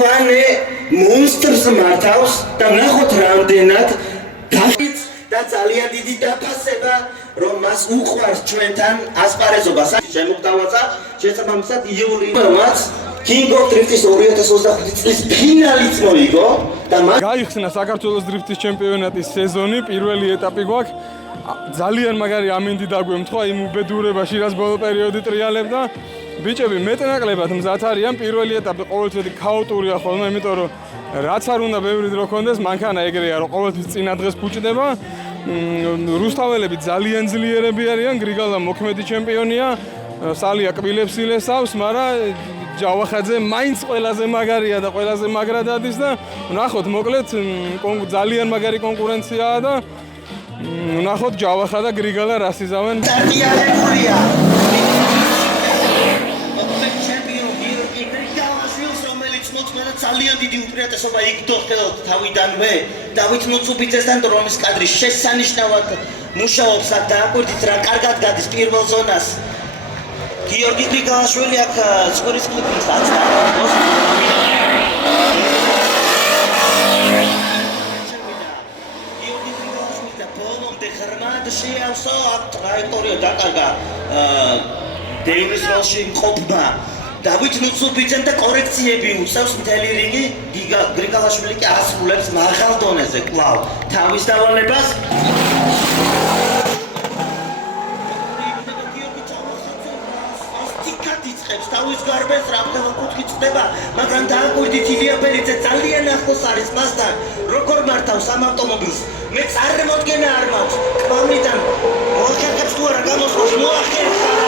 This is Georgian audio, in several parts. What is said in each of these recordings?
მწვანე მონსტრს მართავს და ნახოთ რამდენად და ძალიან დიდი დაფასება რომ მას უყვარს ჩვენთან ასპარეზობას შემოგთავაზა შესაბამისად ივლისს King of Drift-ის 2025 წლის ფინალიც მოიგო და გაიხსნა საქართველოს დრიფტის ჩემპიონატის სეზონი, პირველი ეტაპი გვაქვს. ძალიან მაგარი ამინდი დაგვემთხვა იმ უბედურებაში, რაც ბოლო პერიოდი ტრიალებდა. ბიჭები მეტნაკლებად მზად არიან, პირველი ეტაპი ყოველთვის ქაოტურია ხოლმე, იმიტომ რომ რაც არ უნდა ბევრი დრო კონდეს, მანქანა ეგრეა, რომ ყოველთვის წინა დღეს ფუჭდება. რუსთაველები ძალიან ძლიერები არიან, გრიგალა მოქმედი ჩემპიონია, სალია კბილებს ილესავს, მაგრამ ჯავახაძე მაინც ყველაზე მაგარია და ყველაზე მაგრად ადის და ნახოთ, მოკლედ ძალიან მაგარი კონკურენციაა და ნახოთ ჯავახა და გრიგალა რას იზავენ. დადიანებულია. ძალიან დიდი უპირატესობა იგდო თავიდანვე დავით მოცუბიძესთან რომის კადრი შესანიშნავად მუშაობს აქ დააკვირდით რა კარგად გადის პირველ ზონას გიორგი გრიგალაშვილი აქ სკორის კლუბის აცდავს გიორგი გრიგალაშვილი და ბოლომდე ღრმად შეავსო აქ ტრაექტორია დაკარგა დეივრის როლში მყოფმა დავით მოცუბიძემ და კორექციები უწევს მთელი რიგი გრიგალაშვილი კი ასრულებს მაღალ დონეზე კვლავ თავის დავალებას თავის გარბეს რამდენად კუთხი წდება, მაგრამ დააკვირდით ილია ბერიძე ძალიან ახლოს არის მასთან, როგორ მართავს ამ ავტომობილს. მე წარმოდგენა არ მაქვს. კვლავიდან მოახერხებს თუ არა გამოსვლას მოახერხა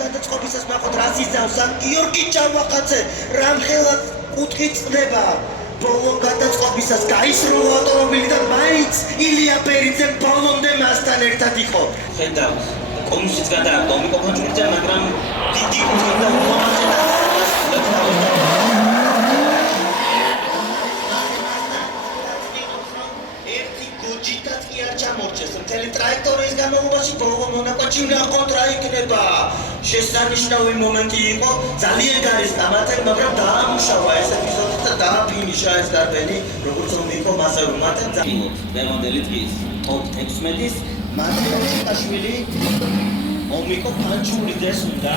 გადაწყობისას ნახოთ რას იზავს გიორგი ჯავახაძე რამხელად კუთხი წდება ბოლო გადაწყობისას გაისროლა ავტომობილი და მაინც ილია ბერიძე ბოლომდე მასთან ერთად იყო ხედავს კონუსიც გადააგდო მიკოფონჭურიძე მაგრამ დიდი კუთხი და უმამაცაა ერთი გოჯიტაც კი არ ჩამორჩეს მთელი ტრაექტორიის განმავლობაში ბოლო მონაკვეთში ნახოთ რა იქნება შესანიშნავი მომენტი იყო ძალიან გარის გამათებ მაგრამ დაამუშავა ეს ეპიზოდი და დააფინიშა ეს გარბენი როგორც უნდა იყო მასე უმათებ დემონდელი დღის ტოპ 16-ის მარტინ ჩიკაშვილი ომიკო ფანჩურიძეს უნდა